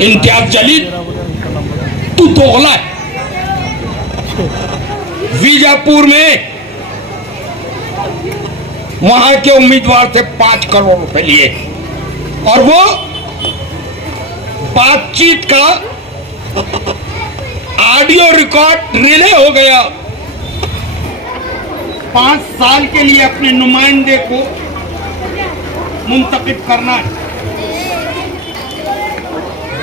इम्तियाज जलील तू दोगला है। बीजापुर में वहां के उम्मीदवार से 5 करोड़ रुपए लिए और वो बातचीत का ऑडियो रिकॉर्ड रिले हो गया। 5 साल के लिए अपने नुमाइंदे को मुंतखब करना है।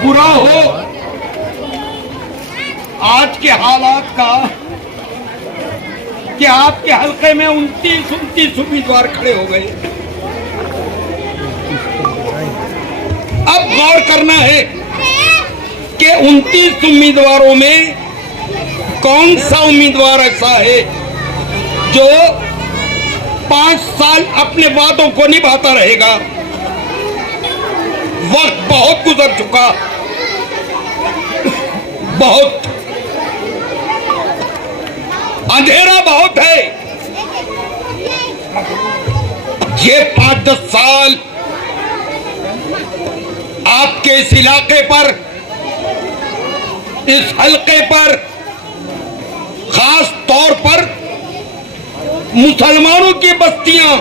बुरा हो आज के हालात का कि आपके हल्के में 29 उम्मीदवार खड़े हो गए। अब गौर करना है कि 29 उम्मीदवारों में कौन सा उम्मीदवार ऐसा है जो 5 साल अपने वादों को निभाता रहेगा। वक्त बहुत गुजर चुका, बहुत अंधेरा बहुत है। ये 5-10 साल आपके इस इलाके पर, इस हल्के पर, खास तौर पर मुसलमानों की बस्तियां,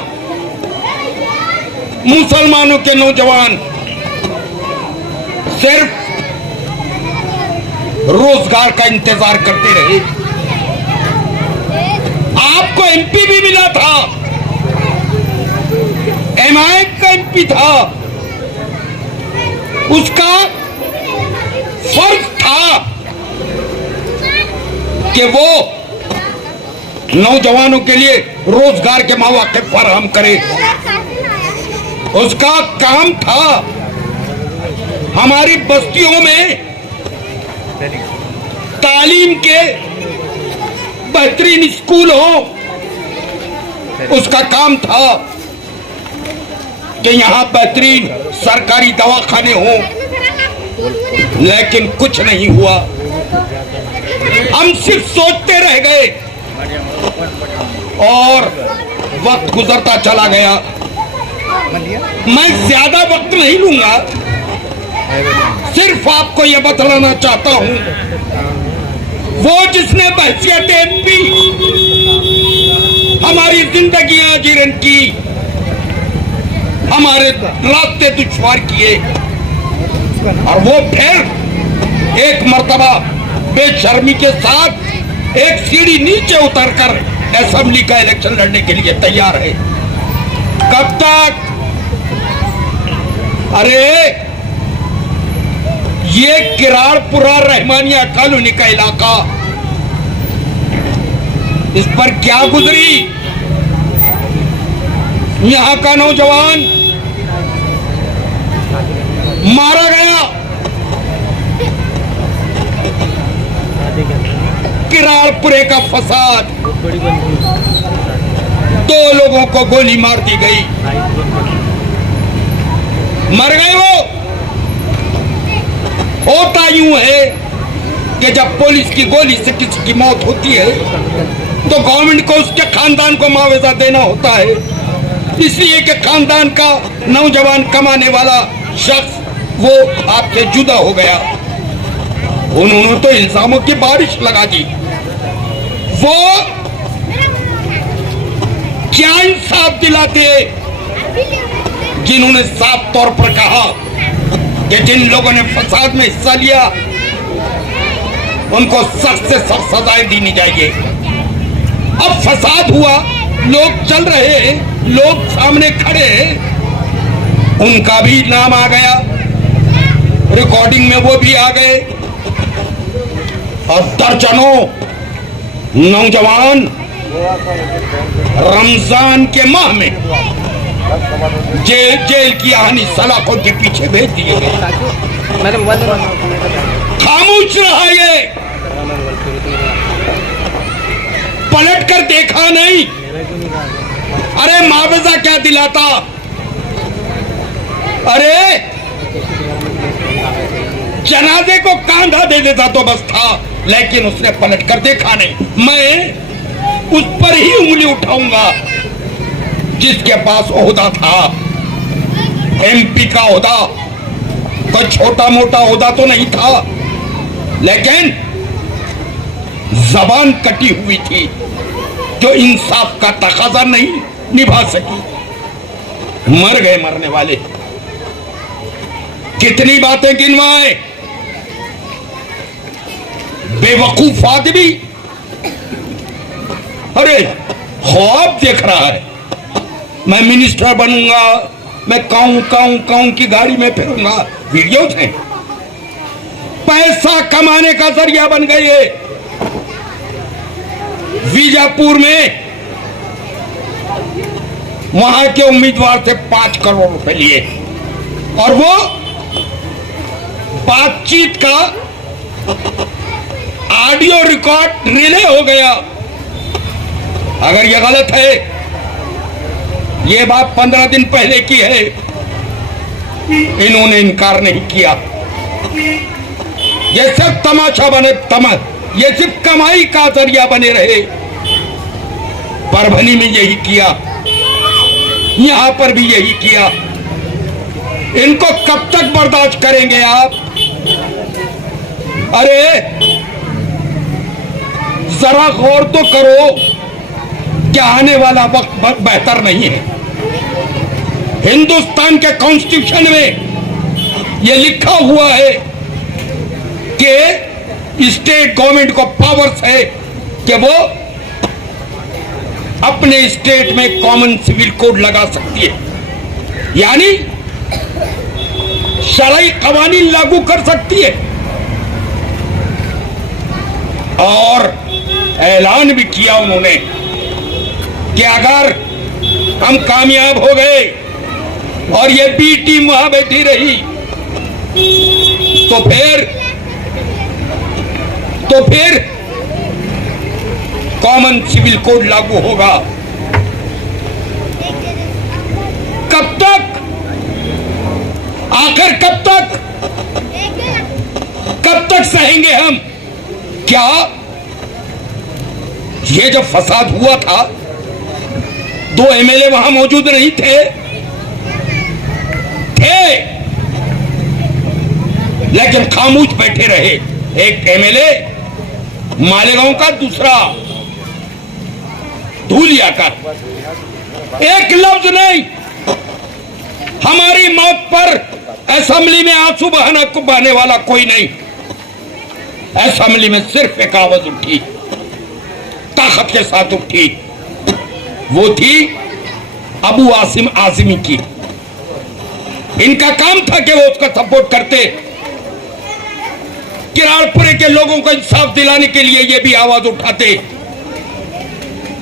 मुसलमानों के नौजवान सिर्फ रोजगार का इंतजार करते रहे। आपको एमपी भी मिला था, एमआईएम का एमपी था, उसका फर्ज था कि वो नौजवानों के लिए रोजगार के मौके फराहम करे। उसका काम था हमारी बस्तियों में तालीम के बेहतरीन स्कूल हो। उसका काम था कि यहां बेहतरीन सरकारी दवाखाने हो, लेकिन कुछ नहीं हुआ। हम सिर्फ सोचते रह गए और वक्त गुजरता चला गया। मैं ज्यादा वक्त नहीं लूंगा, सिर्फ आपको यह बतलाना चाहता हूं, वो जिसने बहसियत एमपी हमारी जिंदगियां जीवन की, हमारे रास्ते दुश्वार किए, और वो फिर एक मर्तबा बेशर्मी के साथ एक सीढ़ी नीचे उतरकर असेंबली का इलेक्शन लड़ने के लिए तैयार है। कब तक? अरे ये किरारपुरा रहमानिया कॉलोनी का इलाका, इस पर क्या गुजरी? यहां का नौजवान मारा गया, किरारपुरे का फसाद, 2 लोगों को गोली मार दी गई, मर गए वो। होता यूं है कि जब पुलिस की गोली से किसी की मौत होती है तो गवर्नमेंट को उसके खानदान को मुआवजा देना होता है, इसलिए कि खानदान का नौजवान कमाने वाला शख्स वो आपसे जुदा हो गया। उन्होंने तो इल्जामों की बारिश लगा दी। वो क्या इंसाफ दिलाते जिन्होंने साफ तौर पर कहा कि जिन लोगों ने फसाद में हिस्सा लिया उनको सख्त से सख्त सजाएं देनी चाहिए। अब फसाद हुआ, लोग चल रहे हैं, लोग सामने खड़े हैं, उनका भी नाम आ गया, रिकॉर्डिंग में वो भी आ गए, और दर्जनों नौजवान रमजान के माह में जेल की आहानी सलाखों के पीछे भेज दिए गए। खामोश रहा ये, पलट कर देखा नहीं। अरे मुआवजा क्या दिलाता? अरे जनाजे को कांधा दे देता तो बस था, लेकिन उसने पलट कर देखा नहीं। मैं उस पर ही उंगली उठाऊंगा जिसके पास ओहदा था, एमपी का ओहदा, कोई छोटा मोटा ओहदा तो नहीं था, लेकिन जबान कटी हुई थी जो इंसाफ का तकाजा नहीं निभा सकी। मर गए मरने वाले। कितनी बातें गिनवाए। बेवकूफ आदमी अरे ख्वाब देख रहा है, मैं मिनिस्टर बनूंगा, मैं काऊ की गाड़ी में फिरूंगा। वीडियोज हैं। पैसा कमाने का जरिया बन गई है। बीजापुर में वहां के उम्मीदवार से 5 करोड़ रुपए लिए और वो बातचीत का ऑडियो रिकॉर्ड रिले हो गया। अगर ये गलत है, ये बात 15 दिन पहले की है, इन्होंने इनकार नहीं किया। ये सिर्फ तमाशा बने, ये सिर्फ कमाई का जरिया बने रहे। परभनी में यही किया, यहां पर भी यही किया। इनको कब तक बर्दाश्त करेंगे आप? अरे जरा गौर तो करो कि आने वाला वक्त बेहतर नहीं है। हिंदुस्तान के कॉन्स्टिट्यूशन में यह लिखा हुआ है कि स्टेट गवर्नमेंट को पावर्स है कि वो अपने स्टेट में कॉमन सिविल कोड लगा सकती है, यानी शरई कवानीन लागू कर सकती है। और ऐलान भी किया उन्होंने कि अगर हम कामयाब हो गए और ये बी टीम वहां बैठी रही तो फिर कॉमन सिविल कोड लागू होगा। कब तक? आखिर कब तक सहेंगे हम? क्या ये जब फसाद हुआ था 2 एमएलए वहां मौजूद नहीं थे? लेकिन खामोश बैठे रहे। एक एमएलए मालेगांव का, दूसरा धूलिया का। एक लफ्ज नहीं। हमारी मौत पर असेंबली में आंसू बहाने वाला कोई नहीं। असेंबली में सिर्फ एक आवाज उठी, ताकत के साथ उठी, वो थी अबू आसिम आजमी की। इनका काम था कि वो उसका सपोर्ट करते। किराड़पुरे के लोगों को इंसाफ दिलाने के लिए ये भी आवाज उठाते,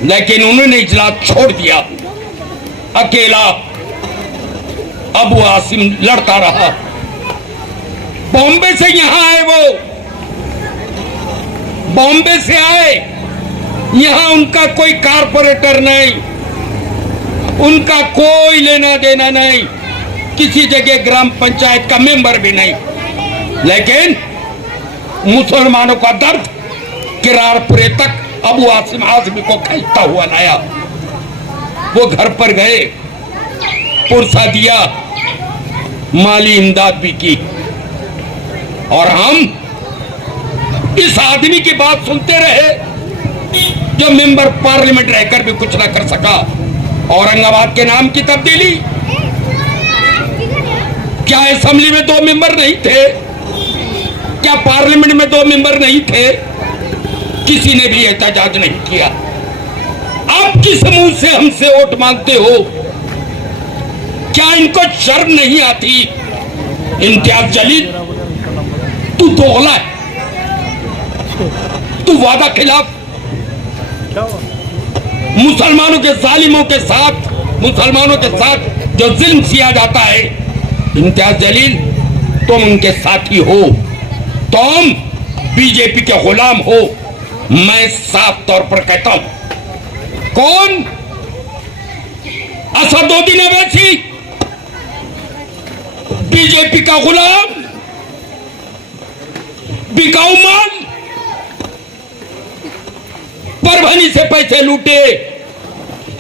लेकिन उन्होंने इजलास छोड़ दिया। अकेला अबू आसिम लड़ता रहा। बॉम्बे से यहां आए, वो बॉम्बे से आए। यहां उनका कोई कारपोरेटर नहीं, उनका कोई लेना देना नहीं, किसी जगह ग्राम पंचायत का मेंबर भी नहीं। लेकिन मुसलमानों का दर्द किराड़पुरे तक अबू आसिम आजमी को खींचता हुआ लाया। वो घर पर गए, पुरसा दिया, माली इमदाद भी की। और हम इस आदमी की बात सुनते रहे जो मेंबर पार्लियामेंट रहकर भी कुछ ना कर सका। औरंगाबाद के नाम की तब्दीली। क्या असेंबली में 2 मेंबर नहीं थे? क्या पार्लियामेंट में 2 मेंबर नहीं थे? किसी ने भी एहतजाज नहीं किया। आप किस मुंह से हमसे वोट मांगते हो? क्या इनको शर्म नहीं आती? इम्तियाज जलील, तू दोगला है, तू वादा खिलाफ। मुसलमानों के जालिमों के साथ, मुसलमानों के साथ जो जुल्म किया जाता है, इम्तियाज जलील तुम उनके साथी हो, तुम बीजेपी के गुलाम हो। मैं साफ तौर पर कहता हूं। कौन? असदुद्दीन अवैसी बीजेपी का गुलाम, बिकाऊ माल, परभनी से पैसे लूटे।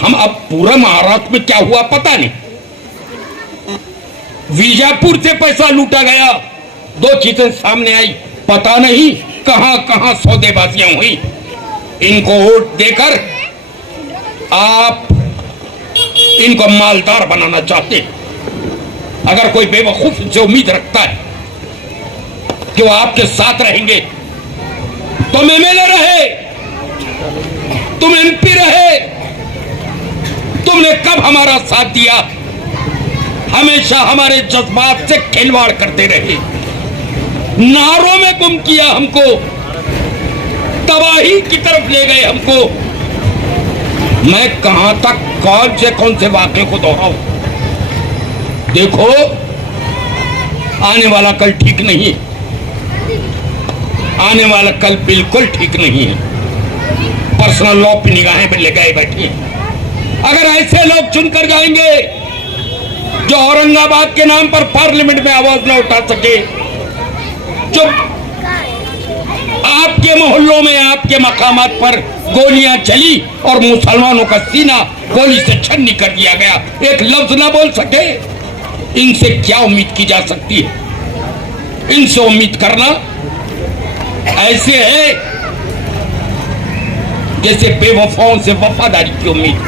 हम अब पूरा महाराष्ट्र में क्या हुआ पता नहीं। बीजापुर से पैसा लूटा गया, दो चीजें सामने आई, पता नहीं कहां कहां सौदेबाजियां हुई। इनको वोट देकर आप इनको मालदार बनाना चाहते। अगर कोई बेवकूफ से उम्मीद रखता है कि वो आपके साथ रहेंगे, तुम एमएलए रहे, तुम एमपी रहे, तुमने कब हमारा साथ दिया? हमेशा हमारे जज्बात से खिलवाड़ करते रहे, नारों में गुम किया हमको, तबाही की तरफ ले गए हमको। मैं कहां तक कौन से वाक्य को दोहराऊं? देखो, आने वाला कल ठीक नहीं है, आने वाला कल बिल्कुल ठीक नहीं है। पर्सनल लॉ पे निगाहें पे लगाए बैठे। अगर ऐसे लोग चुनकर जाएंगे जो औरंगाबाद के नाम पर पार्लियामेंट में आवाज न उठा सके, जो आपके मोहल्लों में आपके मकामात पर गोलियां चली और मुसलमानों का सीना गोली से छन्नी कर दिया गया, एक लफ्ज ना बोल सके, इनसे क्या उम्मीद की जा सकती है? इनसे उम्मीद करना ऐसे है जैसे बेवफाओं से वफादारी की उम्मीद।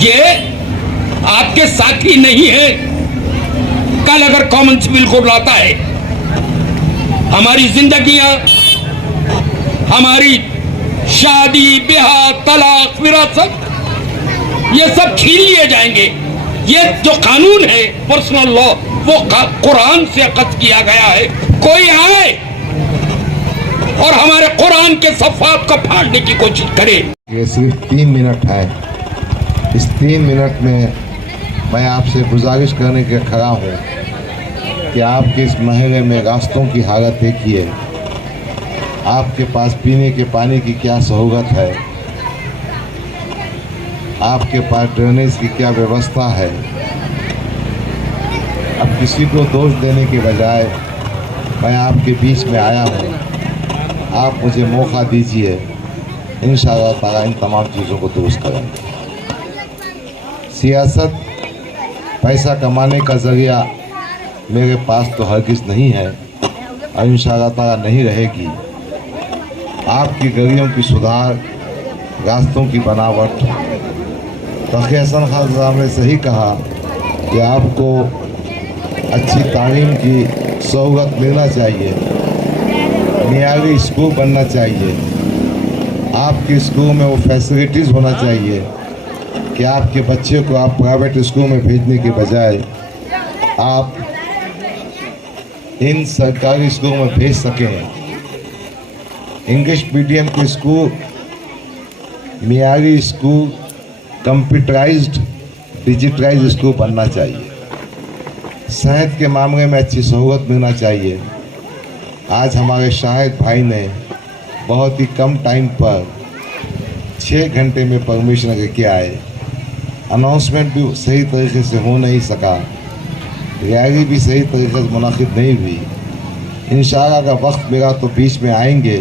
ये आपके साथी नहीं है। कल अगर कॉमन सिविल कोड लाता है, हमारी जिंदगियां, हमारी शादी ब्याह तलाक विरासत, ये सब छीन लिए जाएंगे। ये जो कानून है पर्सनल लॉ, वो कुरान से अखज़ किया गया है। कोई आए और हमारे कुरान के सफ़ात को फाड़ने की कोशिश करे। ये सिर्फ 3 मिनट है। इस 3 मिनट में मैं आपसे गुजारिश करने के खड़ा हूँ कि आपके इस महल्ले में रास्तों की हालत देखिए, आपके पास पीने के पानी की क्या सहूलत है, आपके पास ड्रेनेज की क्या व्यवस्था है। अब किसी को दोष देने के बजाय मैं आपके बीच में आया हूँ, आप मुझे मौका दीजिए, इंशाअल्लाह ताला इन तमाम चीज़ों को दुरुस्त करेंगे। सियासत पैसा कमाने का ज़रिया मेरे पास तो हरगिज़ नहीं है और इंशाअल्लाह ताला नहीं रहेगी। आपकी गलियों की सुधार, रास्तों की बनावट, तक़ी हसन खान साहब ने सही कहा कि आपको अच्छी तालीम की सहूलत मिलना चाहिए, मियारी स्कूल बनना चाहिए, आपके स्कूल में वो फैसिलिटीज़ होना चाहिए कि आपके बच्चे को आप प्राइवेट स्कूल में भेजने के बजाय आप इन सरकारी स्कूल में भेज सकें। इंग्लिश मीडियम के स्कूल, मियारी स्कूल, कंप्यूटराइज्ड डिजिटलाइज्ड स्कूल बनना चाहिए। सेहत के मामले में अच्छी सहूलत मिलना चाहिए। आज हमारे शाहिद भाई ने बहुत ही कम टाइम पर 6 घंटे में परमिशन लेके आए। अनाउंसमेंट भी सही तरीके से हो नहीं सका, रैली भी सही तरीके से मुनाकिद नहीं हुई। इंशाअल्लाह का वक्त मिला तो बीच में आएंगे,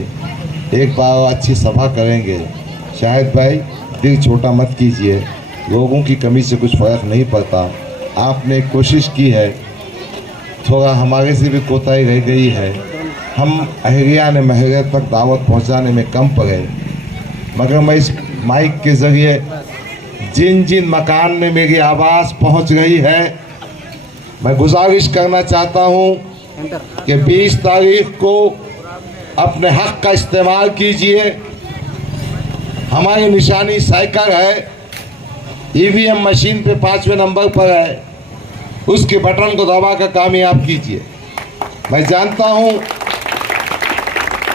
एक बार अच्छी सभा करेंगे। शाहिद भाई, दिल छोटा मत कीजिए, लोगों की कमी से कुछ फ़र्क नहीं पड़ता। आपने कोशिश की है, थोड़ा हमारे से भी कोताही रह गई है। हम अहलिया ने महल्ले तक दावत पहुंचाने में कम पड़े, मगर मैं इस माइक के ज़रिए जिन जिन मकान में मेरी आवाज़ पहुंच गई है, मैं गुजारिश करना चाहता हूं कि 20 तारीख को अपने हक़ का इस्तेमाल कीजिए। हमारी निशानी साइकिल है, ईवीएम मशीन पे 5वें नंबर पर है, उसके बटन को दबा कर कामयाब कीजिए। मैं जानता हूं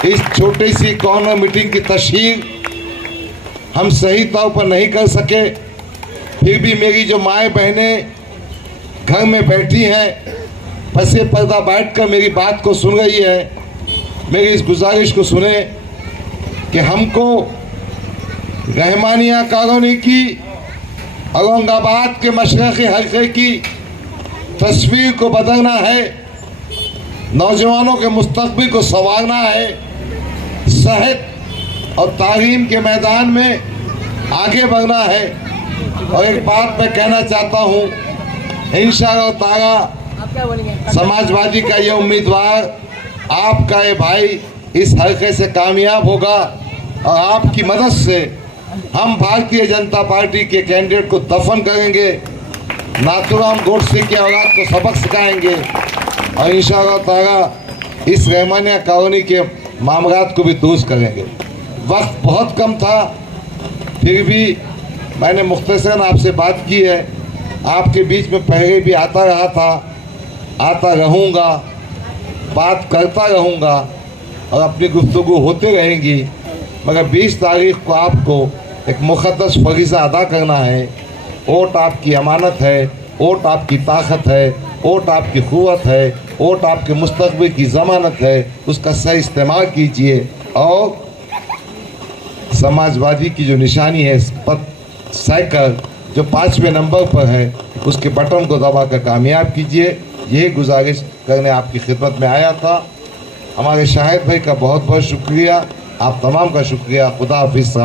इस छोटी सी कॉर्नर मीटिंग की तशहीर हम सही तौर पर नहीं कर सके, फिर भी मेरी जो माएँ बहनें घर में बैठी हैं, पसे पर्दा बैठकर मेरी बात को सुन रही है, मेरी इस गुजारिश को सुने कि हमको रहमानिया कॉलोनी की, औरंगाबाद के मशरक़ी हल्के की तस्वीर को बदलना है, नौजवानों के मुस्तक़बिल को संवारना है, सेहत और तालीम के मैदान में आगे बढ़ना है। और एक बात मैं कहना चाहता हूँ, इंशाअल्लाह ताला समाजवादी का ये उम्मीदवार, आपका ये भाई इस हल्के से कामयाब होगा और आपकी मदद से हम भारतीय जनता पार्टी के कैंडिडेट को दफन करेंगे, नाथुराम गोडसे की औलाद को सबक सिखाएंगे और इंशाअल्लाह ताला इस रहमानिया कॉलोनी के मामलात को भी दुरुस्त करेंगे। वक्त बहुत कम था, फिर भी मैंने मुख्तसरन आपसे बात की है। आपके बीच में पहले भी आता रहा था, आता रहूँगा, बात करता रहूँगा और अपनी गुफ्तगू होते रहेंगी। मगर 20 तारीख को आपको एक मुक़द्दस फ़रीज़ा अदा करना है। वोट आपकी अमानत है, वोट आपकी ताकत है, वोट आपकी क़ुव्वत है, वोट आपके मुस्तक़बिल की ज़मानत है। उसका सही इस्तेमाल कीजिए और समाजवादी की जो निशानी है साइकिल जो 5वें नंबर पर है, उसके बटन को दबाकर कामयाब कीजिए। यही गुजारिश करने आपकी खिदमत में आया था। हमारे शाहिद भाई का बहुत बहुत शुक्रिया, आप तमाम का शुक्रिया। खुदा हाफिज़।